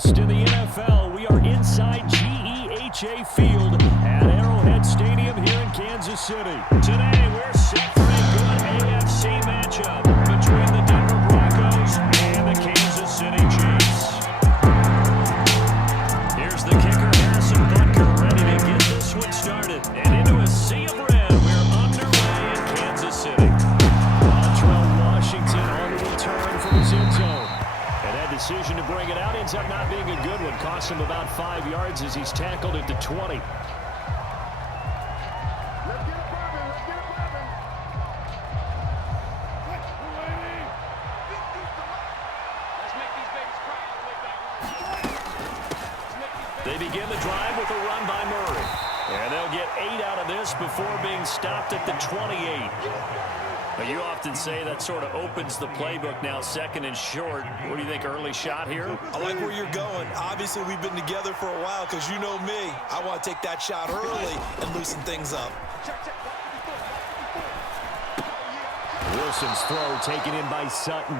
twist in the NFL. We are inside GEHA Field at Arrowhead Stadium here in Kansas City. Today, we're set for a good AFC matchup between the Denver Broncos and the Kansas City Chiefs. Here's the kicker, Harrison Butker, ready to get this one started. And into a sea of red, we're underway in Kansas City. Montreal Washington on the return from his end zone. Decision to bring it out ends up not being a good one. Cost him about 5 yards as he's tackled at the 20. Let's get it poppin', let's get it poppin'. Let's make these babies cry all the way back. They begin the drive with a run by Murray. And they'll get 8 out of this before being stopped at the 28. But you often say that sort of opens the playbook now, second and short. What do you think, early shot here? I like where you're going. Obviously, we've been together for a while because you know me. I want to take that shot early and loosen things up. Wilson's throw taken in by Sutton.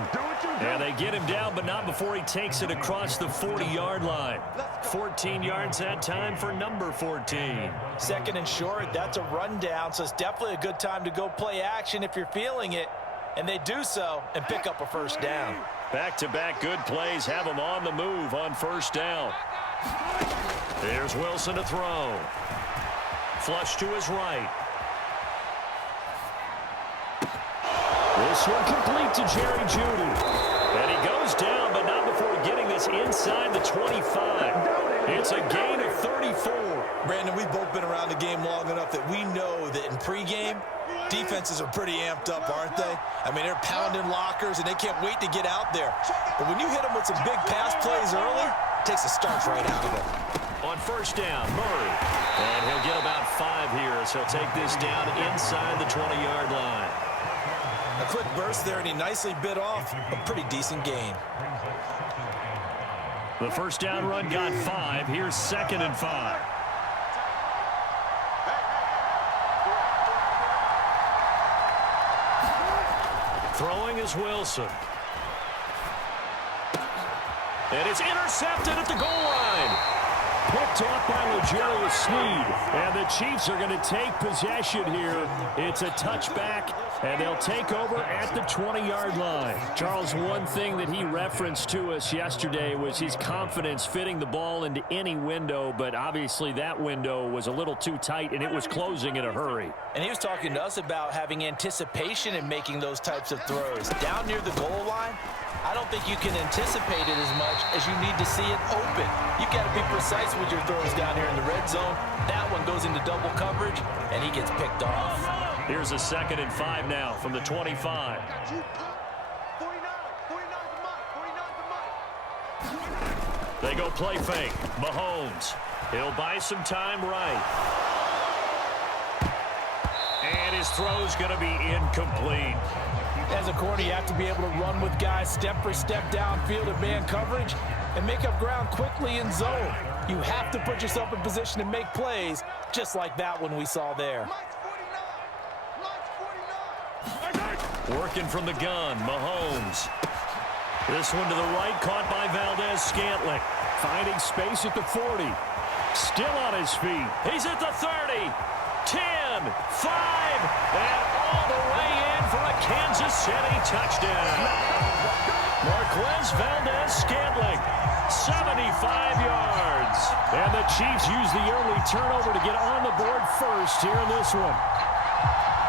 And they get him down, but not before he takes it across the 40-yard line. 14 yards that time for number 14. Second and short, that's a rundown, so it's definitely a good time to go play action if you're feeling it. And they do so and pick up a first down. Back-to-back good plays have him on the move on first down. There's Wilson to throw. Flush to his right. This one complete to Jerry Jeudy. And he goes down, but not before getting this inside the 25. It's a gain of 34. Brandon, we've both been around the game long enough that we know that in pregame, defenses are pretty amped up, aren't they? I mean, they're pounding lockers, and they can't wait to get out there. But when you hit them with some big pass plays early, it takes the starch right out of it. On first down, Murray. And he'll get about 5 here, so he'll take this down inside the 20-yard line. A quick burst there, and he nicely bit off a pretty decent gain. The first down run got 5. Here's second and 5. Throwing is Wilson. And it's intercepted at the goal line. Picked off by L'Jarius Sneed. And the Chiefs are going to take possession here. It's a touchback, and they'll take over at the 20-yard line. Charles, one thing that he referenced to us yesterday was his confidence fitting the ball into any window, but obviously that window was a little too tight, and it was closing in a hurry. And he was talking to us about having anticipation in making those types of throws. Down near the goal line, I don't think you can anticipate it as much as you need to see it open. You've got to be precise with your throws down here in the red zone. That one goes into double coverage, and he gets picked off. Here's a second and 5 now from the 25. They go play fake. Mahomes. He'll buy some time right. And his throw's going to be incomplete. As a corner, you have to be able to run with guys step for step downfield in man coverage and make up ground quickly in zone. You have to put yourself in position to make plays, just like that one we saw there. Working from the gun, Mahomes. This one to the right, caught by Valdez-Scantling. Finding space at the 40. Still on his feet. He's at the 30. 10, 5, and all the way in for a Kansas City touchdown. Marquez Valdez-Scantling, 75 yards. And the Chiefs use the early turnover to get on the board first here in this one.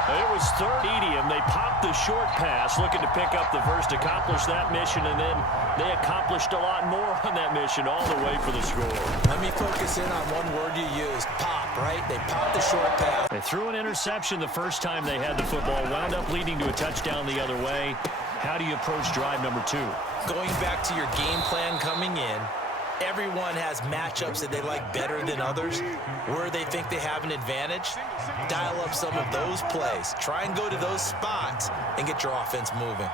It was third medium. They popped the short pass, looking to pick up the first, accomplish that mission, and then they accomplished a lot more on that mission all the way for the score. Let me focus in on one word you used, pop, right? They popped the short pass. They threw an interception the first time they had the football, wound up leading to a touchdown the other way. How do you approach drive number 2? Going back to your game plan coming in, everyone has matchups that they like better than others, where they think they have an advantage. Dial up some of those plays. Try and go to those spots and get your offense moving.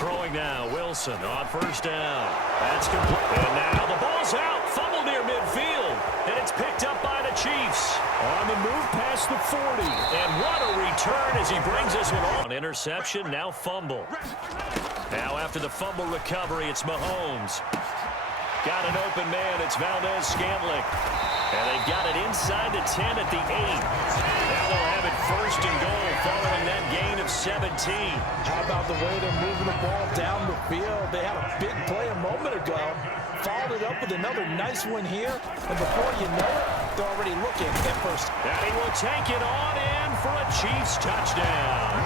Throwing now, Wilson on first down. That's complete. And now the ball's out. Fumble near midfield. And it's picked up by the Chiefs. On the move past the 40. And what a return as he brings this one on. Interception, now fumble. Now after the fumble recovery, it's Mahomes. Got an open man. It's Valdez-Scantling. And they've got it inside the 10 at the 8. Now they'll have it first and goal following that gain of 17. How about the way they're moving the ball down the field? They had a big play a moment ago. Followed it up with another nice one here. And before you know it, they're already looking at first. And he will take it on in for a Chiefs touchdown.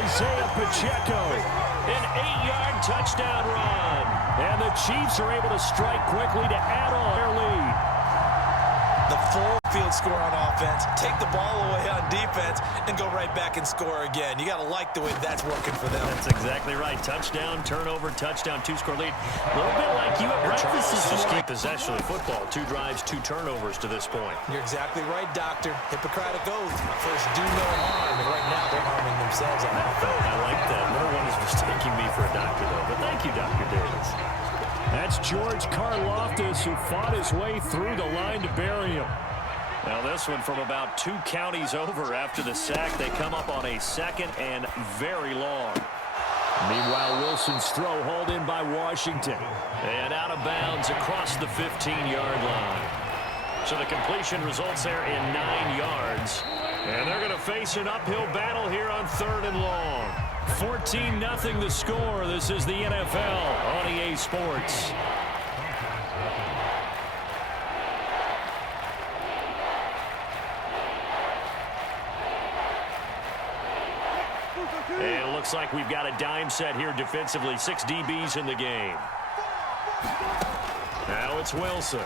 Isaiah Pacheco, an 8-yard touchdown run. And the Chiefs are able to strike quickly to add on their lead. The full field score on offense, take the ball away on defense, and go right back and score again. You got to like the way that's working for them. That's exactly right. Touchdown, turnover, touchdown, 2-score lead. A little bit like you at breakfast this morning. Just keep possession of the football. 2 drives, 2 turnovers to this point. You're exactly right, Doctor. Hippocratic oath. First, do no harm. And right now, they're harming themselves on offense. I like that. No one is mistaking me for a doctor, though. But thank you, Dr. Davis. That's George Karlaftis, who fought his way through the line to bury him. Now this one from about 2 counties over after the sack. They come up on a 2nd and very long. Meanwhile, Wilson's throw hauled in by Washington. And out of bounds across the 15-yard line. So the completion results there in 9 yards. And they're going to face an uphill battle here on 3rd and long. 14-0 the score. This is the NFL on EA Sports. And it looks like we've got a dime set here defensively. 6 DBs in the game. Now it's Wilson.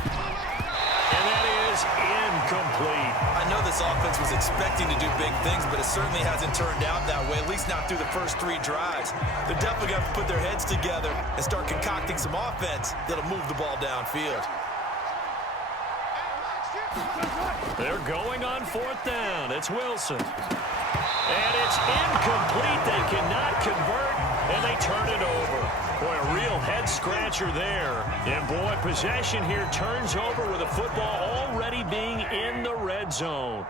And that is incomplete. I know this offense was expecting to do big things, but it certainly hasn't turned out that way, at least not through the first 3 drives. They're definitely going to have to put their heads together and start concocting some offense that'll move the ball downfield. They're going on 4th down. It's Wilson. And it's incomplete. They cannot convert, and they turn it over. Boy, a real head-scratcher there. And, boy, possession here turns over with the football already being in the red zone.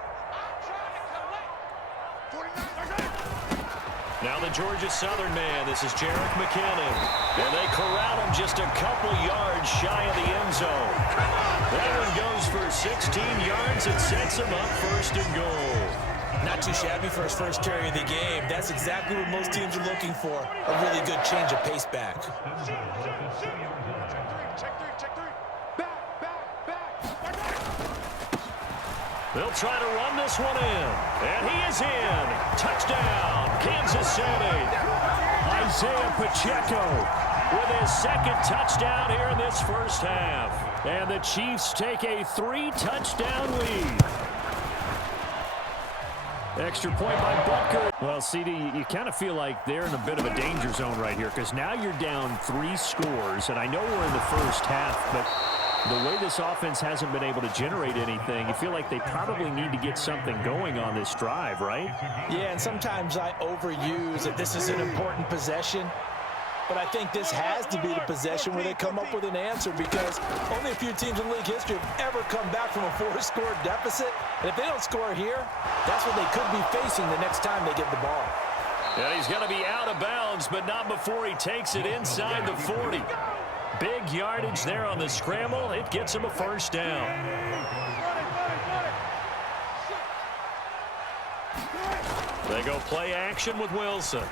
Now the Georgia Southern man. This is Jerick McKinnon. And they corral him just a couple yards shy of the end zone. That one goes for 16 yards. It sets him up 1st and goal. Not too shabby for his first carry of the game. That's exactly what most teams are looking for. A really good change of pace back. They'll try to run this one in. And he is in. Touchdown, Kansas City. Isaiah Pacheco with his 2nd touchdown here in this first half. And the Chiefs take a 3-touchdown lead. Extra point by Butker. Well, CD, you kind of feel like they're in a bit of a danger zone right here because now you're down 3 scores, and I know we're in the first half, but the way this offense hasn't been able to generate anything, you feel like they probably need to get something going on this drive, right? Yeah, and sometimes I overuse that this is an important possession. But I think this has to be the possession where they come up with an answer because only a few teams in league history have ever come back from a 4-score deficit. And if they don't score here, that's what they could be facing the next time they get the ball. And he's going to be out of bounds, but not before he takes it inside the 40. Big yardage there on the scramble. It gets him a 1st down. They go play action with Wilson.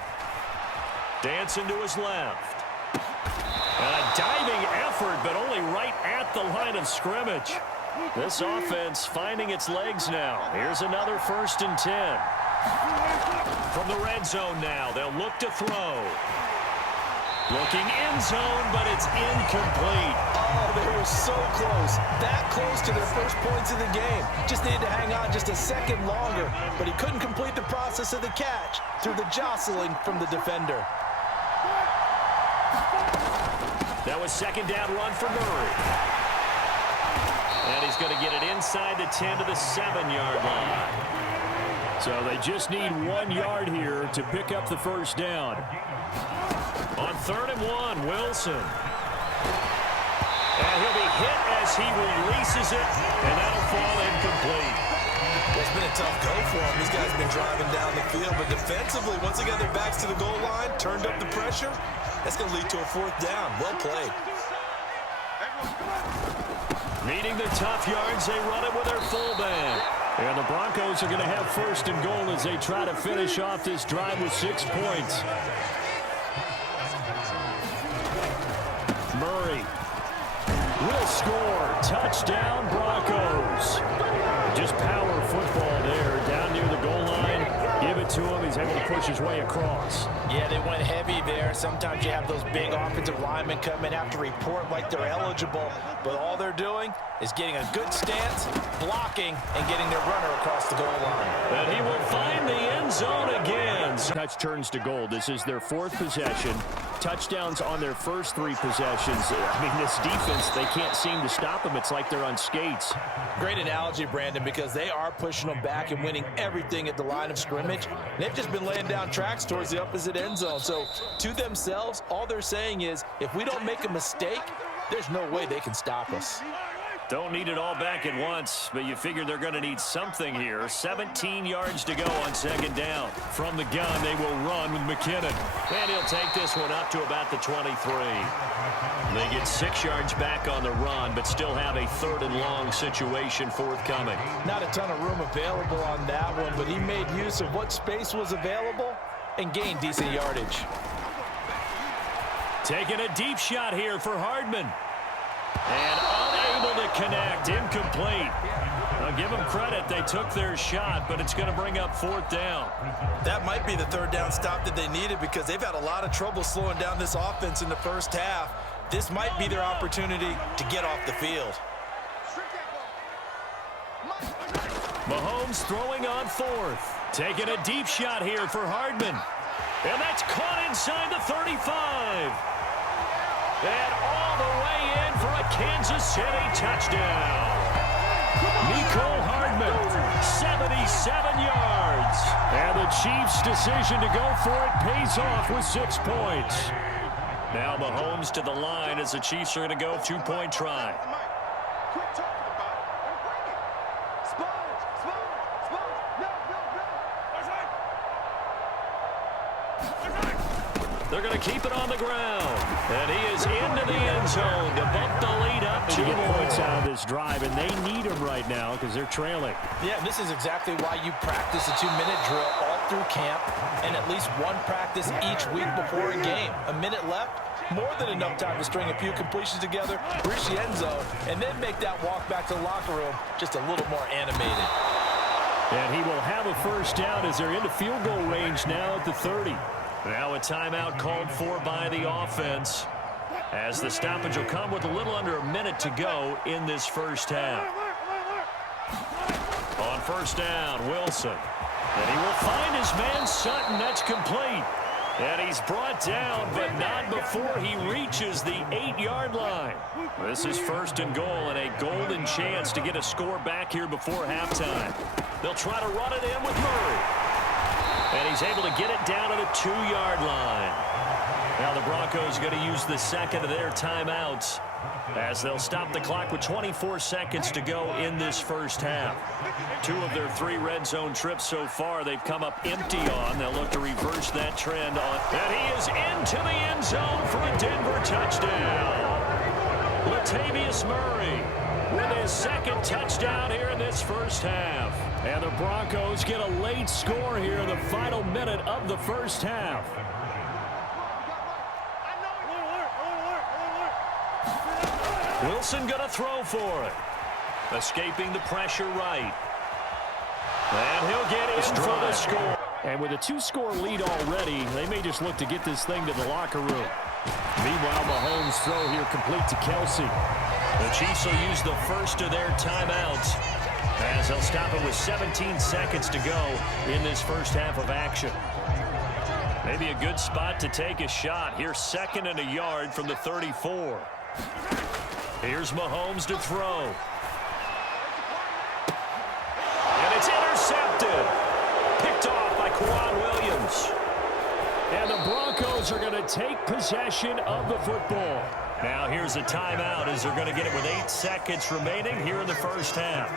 Dancing to his left. And a diving effort, but only right at the line of scrimmage. This offense finding its legs now. Here's another 1st and 10. From the red zone now, they'll look to throw. Looking end zone, but it's incomplete. Oh, they were so close. That close to their first points of the game. Just needed to hang on just a second longer, but he couldn't complete the process of the catch through the jostling from the defender. That was 2nd down run for Murray. And he's going to get it inside the 10 to the 7-yard line. So they just need 1 yard here to pick up the 1st down. On 3rd and 1, Wilson. And he'll be hit as he releases it, and that'll fall incomplete. It's been a tough go for him. These guys have been driving down the field, but defensively, once they got their backs to the goal line, turned up the pressure, that's going to lead to a 4th down. Well played. Needing the tough yards, they run it with their fullback. And the Broncos are going to have first and goal as they try to finish off this drive with 6 points. Murray will score. Touchdown, Broncos. Just power football there down near the goal line. Give it to him. He's able to push his way across. Yeah, they went heavy there. Sometimes you have those big offensive linemen come in, have to report like they're eligible, but all they're doing is getting a good stance, blocking, and getting their runner across the goal line. And he will find the end zone again. Touch turns to goal. This is their 4th possession. Touchdowns on their first 3 possessions. I mean, this defense, they can't seem to stop them. It's like they're on skates. Great analogy, Brandon, because they are pushing them back and winning everything at the line of scrimmage. They've just been laying down tracks towards the opposite end zone. So to themselves, all they're saying is, if we don't make a mistake, there's no way they can stop us. Don't need it all back at once, but you figure they're going to need something here. 17 yards to go on 2nd down. From the gun, they will run with McKinnon. And he'll take this one up to about the 23. They get 6 yards back on the run, but still have a 3rd and long situation forthcoming. Not a ton of room available on that one, but he made use of what space was available and gained decent yardage. Taking a deep shot here for Hardman. And unable to connect, incomplete. I'll give them credit, they took their shot, but it's going to bring up 4th down. That might be the 3rd down stop that they needed because they've had a lot of trouble slowing down this offense in the first half. This might be their opportunity to get off the field. Mahomes throwing on 4th. Taking a deep shot here for Hardman. And that's caught inside the 35. And all the way in for a Kansas City touchdown. Nico Hardman, 77 yards. And the Chiefs' decision to go for it pays off with 6 points. Now Mahomes to the line as the Chiefs are going to go 2-point try. They're going to keep it on the ground. And he is into the end zone to bump the lead up 2 points out of this drive. And they need him right now because they're trailing. Yeah, this is exactly why you practice a 2-minute drill all through camp and at least one practice each week before a game. A minute left, more than enough time to string a few completions together, reach the end zone, and then make that walk back to the locker room just a little more animated. And he will have a first down as they're into field goal range now at the 30. Now a timeout called for by the offense as the stoppage will come with a little under a minute to go in this first half. On first down, Wilson. And he will find his man Sutton. That's complete. And he's brought down, but not before he reaches the 8-yard line. This is first and goal and a golden chance to get a score back here before halftime. They'll try to run it in with Murray. And he's able to get it down to the 2-yard line. Now the Broncos are going to use the second of their timeouts as they'll stop the clock with 24 seconds to go in this first half. 2 of their 3 red zone trips so far they've come up empty on. They'll look to reverse that trend on. And he is into the end zone for a Denver touchdown. Latavius Murray with his 2nd touchdown here in this first half. And the Broncos get a late score here in the final minute of the first half. Wilson going to throw for it. Escaping the pressure right. And he'll get in for the score. And with a 2-score lead already, they may just look to get this thing to the locker room. Meanwhile, Mahomes' throw here complete to Kelsey. The Chiefs will use the first of their timeouts as they'll stop it with 17 seconds to go in this first half of action. Maybe a good spot to take a shot. Here's 2nd and a yard from the 34. Here's Mahomes to throw. And it's intercepted. Picked off by Quan Williams. And the Broncos are going to take possession of the football. Now here's a timeout as they're going to get it with 8 seconds remaining here in the first half.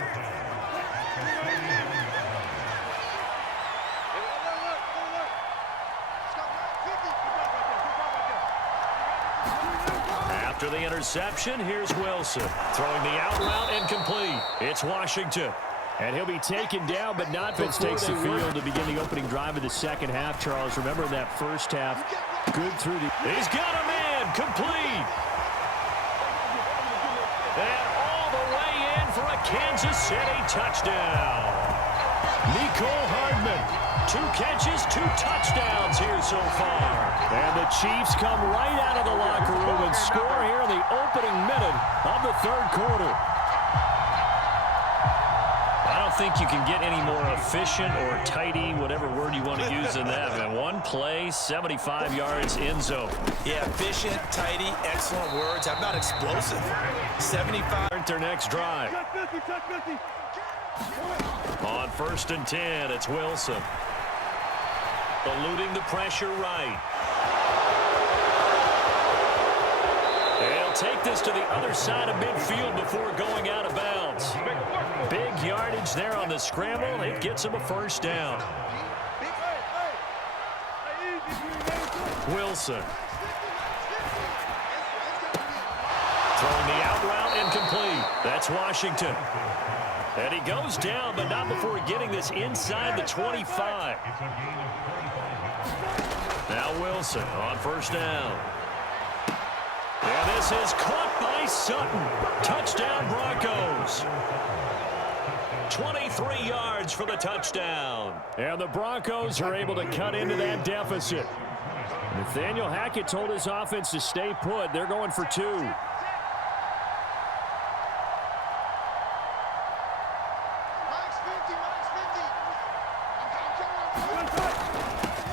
After the interception, here's Wilson. Throwing the out route incomplete. It's Washington. And he'll be taken down, but not before takes the field to begin the opening drive of the second half, Charles. Remember that first half, good through the... He's got a man, complete. And all the way in for a Kansas City touchdown. Nicole Hardman, 2 catches, 2 touchdowns here so far. And the Chiefs come right out of the locker room and score here in the opening minute of the third quarter. I don't think you can get any more efficient or tidy, whatever word you want to use in that. And one play, 75 yards, end zone. Yeah, efficient, tidy, excellent words. How about explosive? 75. Their next drive. On 1st and 10, it's Wilson. Eluding the pressure right. They'll take this to the other side of midfield before going out of bounds. Big yardage there on the scramble. It gets him a first down. Wilson. Throwing the out route incomplete. That's Washington. And he goes down, but not before getting this inside the 25. Now Wilson on 1st down. And this is caught by Sutton. Touchdown Broncos. 23 yards for the touchdown. And the Broncos are able to cut into that deficit. Nathaniel Hackett told his offense to stay put. They're going for 2.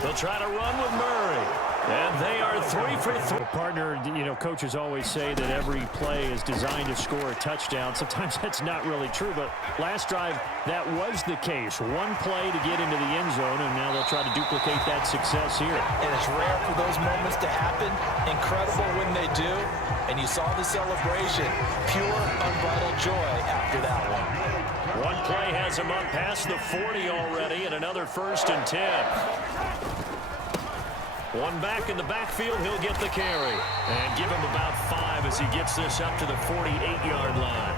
They'll try to run with Murray. And they are 3 for 3. Partner, coaches always say that every play is designed to score a touchdown. Sometimes that's not really true, but last drive, that was the case. One play to get into the end zone, and now they'll try to duplicate that success here. And it's rare for those moments to happen. Incredible when they do. And you saw the celebration. Pure, unbridled joy after that one. One play has him up past the 40 already, and another 1st and 10. One back in the backfield, he'll get the carry. And give him about 5 as he gets this up to the 48-yard line.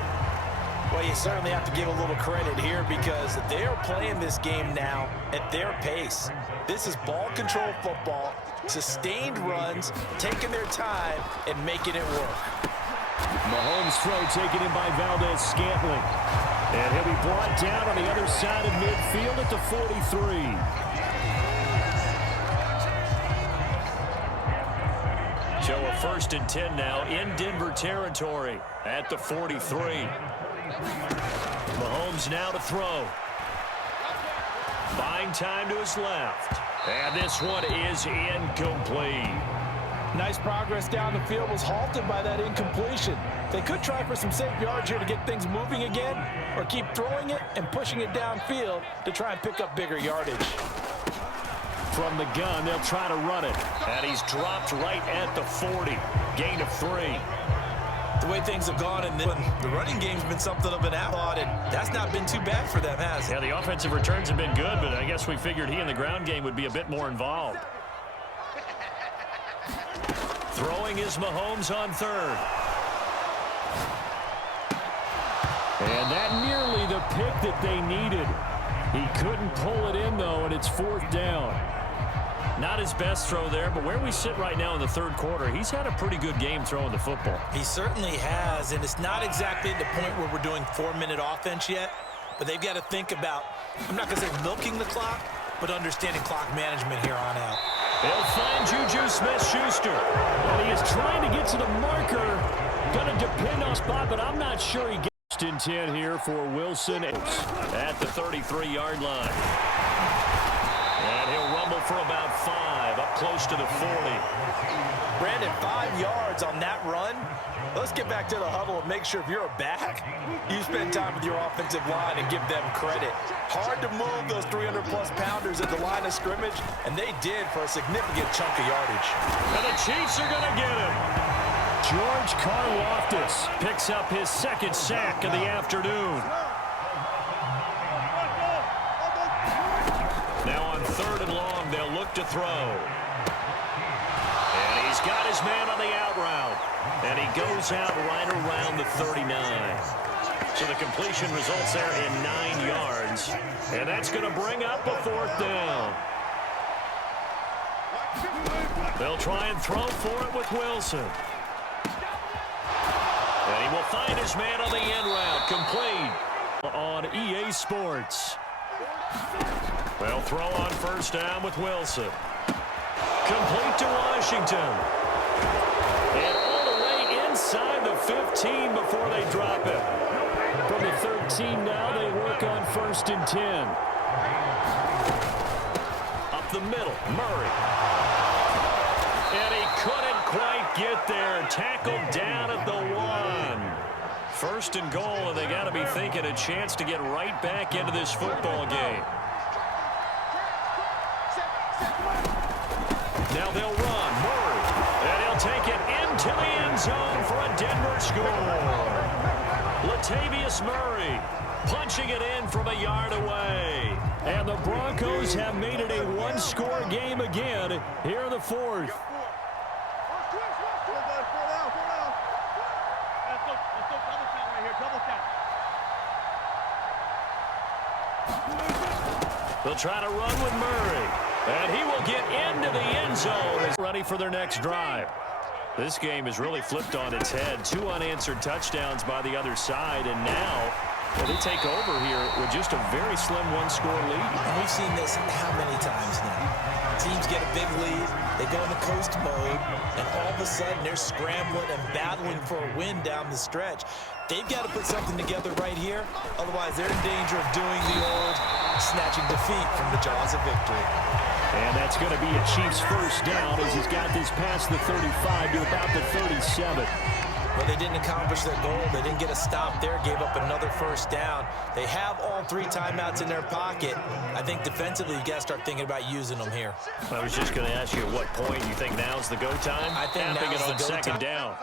Well, you certainly have to give a little credit here because they are playing this game now at their pace. This is ball control football, sustained runs, taking their time, and making it work. Mahomes' throw taken in by Valdez-Scantling. And he'll be brought down on the other side of midfield at the 43. So a 1st and 10 now in Denver territory at the 43. Mahomes now to throw. Buying time to his left. And this one is incomplete. Nice progress down the field was halted by that incompletion. They could try for some safe yards here to get things moving again, or keep throwing it and pushing it downfield to try and pick up bigger yardage. From the gun, they'll try to run it. And he's dropped right at the 40. Gain of 3. The way things have gone, and the running game's been something of an outlaw, and that's not been too bad for them, has it? Yeah, the offensive returns have been good, but I guess we figured he in the ground game would be a bit more involved. Throwing is Mahomes on 3rd. And that nearly the pick that they needed. He couldn't pull it in, though, and it's 4th down. Not his best throw there, but where we sit right now in the third quarter, he's had a pretty good game throwing the football. He certainly has, and it's not exactly at the point where we're doing 4-minute offense yet, but they've got to think about, I'm not going to say milking the clock, but understanding clock management here on out. They'll find Juju Smith-Schuster. And he is trying to get to the marker. Going to depend on spot, but I'm not sure he gets in 10 here for Wilson. At the 33-yard line. And he'll rumble for about 5, up close to the 40. Brandon, 5 yards on that run. Let's get back to the huddle and make sure if you're a back, you spend time with your offensive line and give them credit. Hard to move those 300-plus pounders at the line of scrimmage, and they did for a significant chunk of yardage. And the Chiefs are going to get him. George Karlaftis picks up his 2nd sack of the afternoon. Now on 3rd and long, they'll look to throw. And he's got his man on the out route. And he goes out right around the 39. So the completion results there in 9 yards. And that's going to bring up a 4th down. They'll try and throw for it with Wilson. And he will find his man on the end route. Complete on EA Sports. They'll throw on 1st down with Wilson. Complete to Washington. And all the way inside the 15 before they drop it. From the 13 now, they work on 1st and 10. Up the middle, Murray. And he couldn't quite get there. Tackled down at the 1. 1st and goal, and they got to be thinking a chance to get right back into this football game. Now they'll run. Murray. And he'll take it into the end zone for a Denver score. Latavius Murray punching it in from a yard away. And the Broncos have made it a one-score game again here in the 4th. They'll try to run with Murray. And he will get into the end zone. Ready for their next drive. This game is really flipped on its head. 2 unanswered touchdowns by the other side. And now they take over here with just a very slim one-score lead. And we've seen this how many times now? Teams get a big lead. They go into coast mode. And all of a sudden, they're scrambling and battling for a win down the stretch. They've got to put something together right here. Otherwise, they're in danger of doing the old snatching defeat from the jaws of victory. And that's going to be a Chiefs 1st down as he's got this past the 35 to about the 37. But they didn't accomplish their goal. They didn't get a stop there, gave up another 1st down. They have all 3 timeouts in their pocket. I think defensively, you got to start thinking about using them here. I was just going to ask you at what point you think now's the go time? I think Tapping now's it on the go 2nd time. down.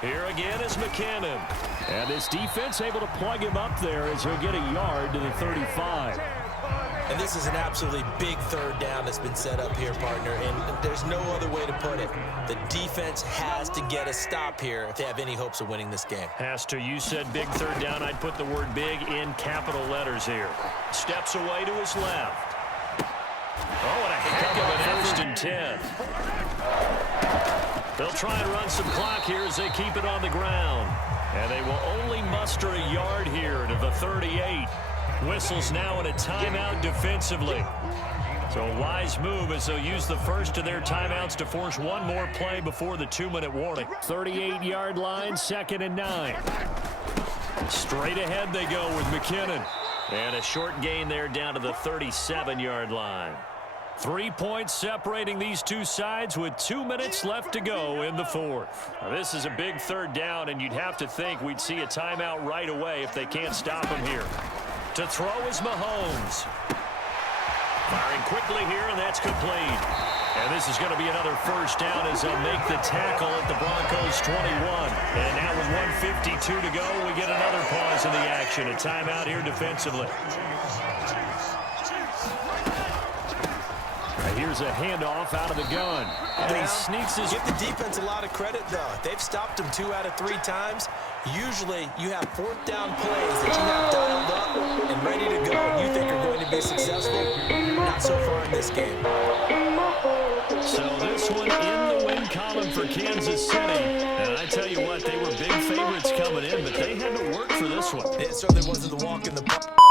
Here again is McKinnon. And this defense able to plug him up there as he'll get a yard to the 35. And this is an absolutely big 3rd down that's been set up here, partner, and there's no other way to put it. The defense has to get a stop here if they have any hopes of winning this game. Has to. You said big 3rd down. I'd put the word big in capital letters here. Steps away to his left. Oh, and a heck of an 1st and 10. They'll try and run some clock here as they keep it on the ground. And they will only muster a yard here to the 38. Whistles now in a timeout defensively. So a wise move as they'll use the first of their timeouts to force one more play before the 2-minute warning. 38-yard line, 2nd and 9. Straight ahead they go with McKinnon. And a short gain there down to the 37-yard line. 3 points separating these two sides with 2 minutes left to go in the 4th. Now, this is a big 3rd down, and you'd have to think we'd see a timeout right away if they can't stop him here. To throw is Mahomes. Firing quickly here, and that's complete. And this is going to be another 1st down as they'll make the tackle at the Broncos 21. And now with 1:52 to go, we get another pause in the action. A timeout here defensively. Here's a handoff out of the gun. And he sneaks his... Give the defense a lot of credit, though. They've stopped him 2 out of 3 times. Usually, you have 4th down plays that you have dialed up and ready to go, and you think are going to be successful. Not so far in this game. So this one in the win column for Kansas City. And I tell you what, they were big favorites coming in, but they had to work for this one. It certainly wasn't the walk in the park.